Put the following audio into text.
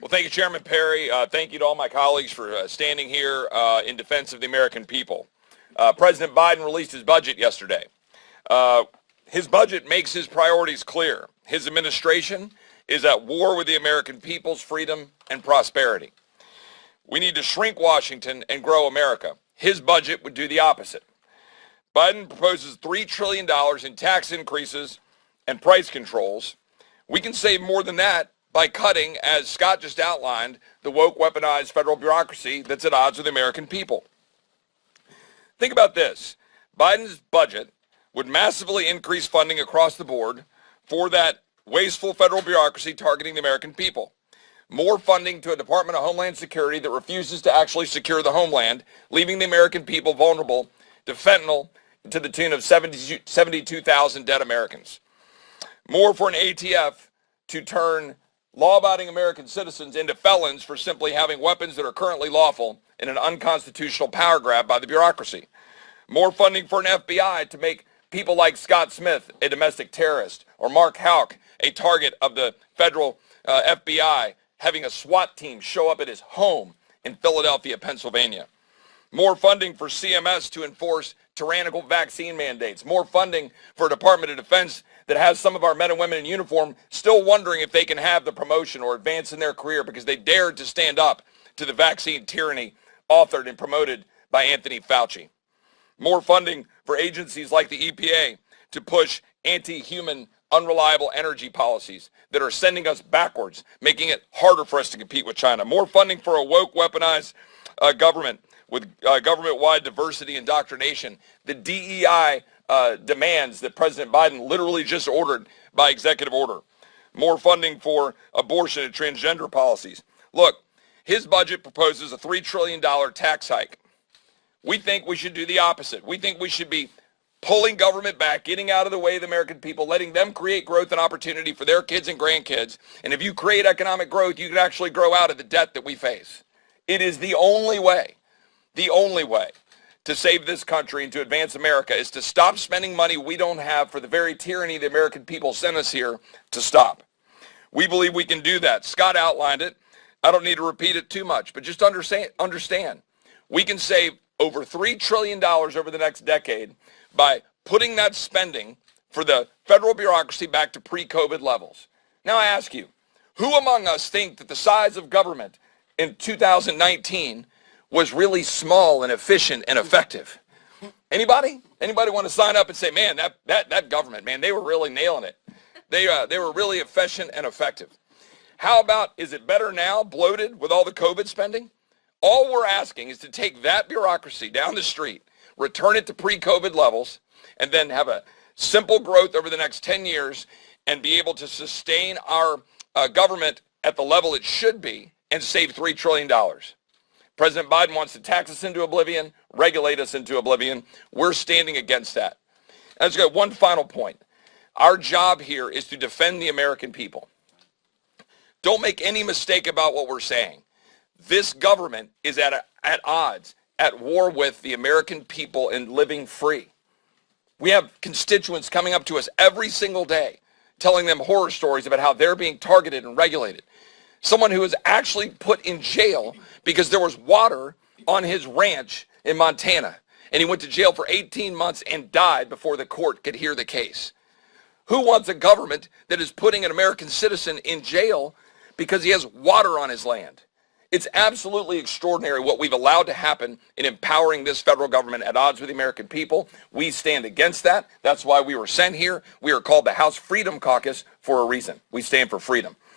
Well, thank you, Chairman Perry. Thank you to all my colleagues for standing here in defense of the American people. President Biden released his budget yesterday. His budget makes his priorities clear. His administration is at war with the American people's freedom and prosperity. We need to shrink Washington and grow America. His budget would do the opposite. Biden proposes $3 trillion in tax increases and price controls. We can save more than that by cutting, as Scott just outlined, the woke, weaponized federal bureaucracy that's at odds with the American people. Think about this. Biden's budget would massively increase funding across the board for that wasteful federal bureaucracy targeting the American people. More funding to a Department of Homeland Security that refuses to actually secure the homeland, leaving the American people vulnerable to fentanyl to the tune of 72,000 dead Americans. More for an ATF to turn law-abiding American citizens into felons for simply having weapons that are currently lawful in an unconstitutional power grab by the bureaucracy. More funding for an FBI to make people like Scott Smith a domestic terrorist, or Mark Houck a target of the federal FBI, having a SWAT team show up at his home in Philadelphia, Pennsylvania. More funding for CMS to enforce tyrannical vaccine mandates. More funding for a Department of Defense that has some of our men and women in uniform still wondering if they can have the promotion or advance in their career because they dared to stand up to the vaccine tyranny authored and promoted by Anthony Fauci. More funding for agencies like the EPA to push anti-human, unreliable energy policies that are sending us backwards, making it harder for us to compete with China. More funding for a woke, weaponized government with government-wide diversity indoctrination. The DEI demands that President Biden literally just ordered by executive order. More funding for abortion and transgender policies. Look, his budget proposes a $3 trillion tax hike. We think we should do the opposite. We think we should be pulling government back, getting out of the way of the American people, letting them create growth and opportunity for their kids and grandkids. And if you create economic growth, you can actually grow out of the debt that we face. It is the only way to save this country and to advance America is to stop spending money we don't have for the very tyranny the American people sent us here to stop. We believe we can do that. Scott outlined it. I don't need to repeat it too much, but just understand. We can save over $3 trillion over the next decade by putting that spending for the federal bureaucracy back to pre-COVID levels. Now I ask you, who among us think that the size of government in 2019 was really small and efficient and effective? Anybody? Anybody want to sign up and say, man, that government, man, they were really nailing it. They were really efficient and effective. How about, is it better now, bloated with all the COVID spending? All we're asking is to take that bureaucracy down the street, return it to pre-COVID levels, and then have a simple growth over the next 10 years and be able to sustain our government at the level it should be and save $3 trillion. President Biden wants to tax us into oblivion, regulate us into oblivion. We're standing against that. And I've got one final point. Our job here is to defend the American people. Don't make any mistake about what we're saying. This government is at odds, at war with the American people and living free. We have constituents coming up to us every single day telling them horror stories about how they're being targeted and regulated. Someone who was actually put in jail because there was water on his ranch in Montana, and he went to jail for 18 months and died before the court could hear the case. Who wants a government that is putting an American citizen in jail because he has water on his land? It's absolutely extraordinary what we've allowed to happen in empowering this federal government at odds with the American people. We stand against that. That's why we were sent here. We are called the House Freedom Caucus for a reason. We stand for freedom.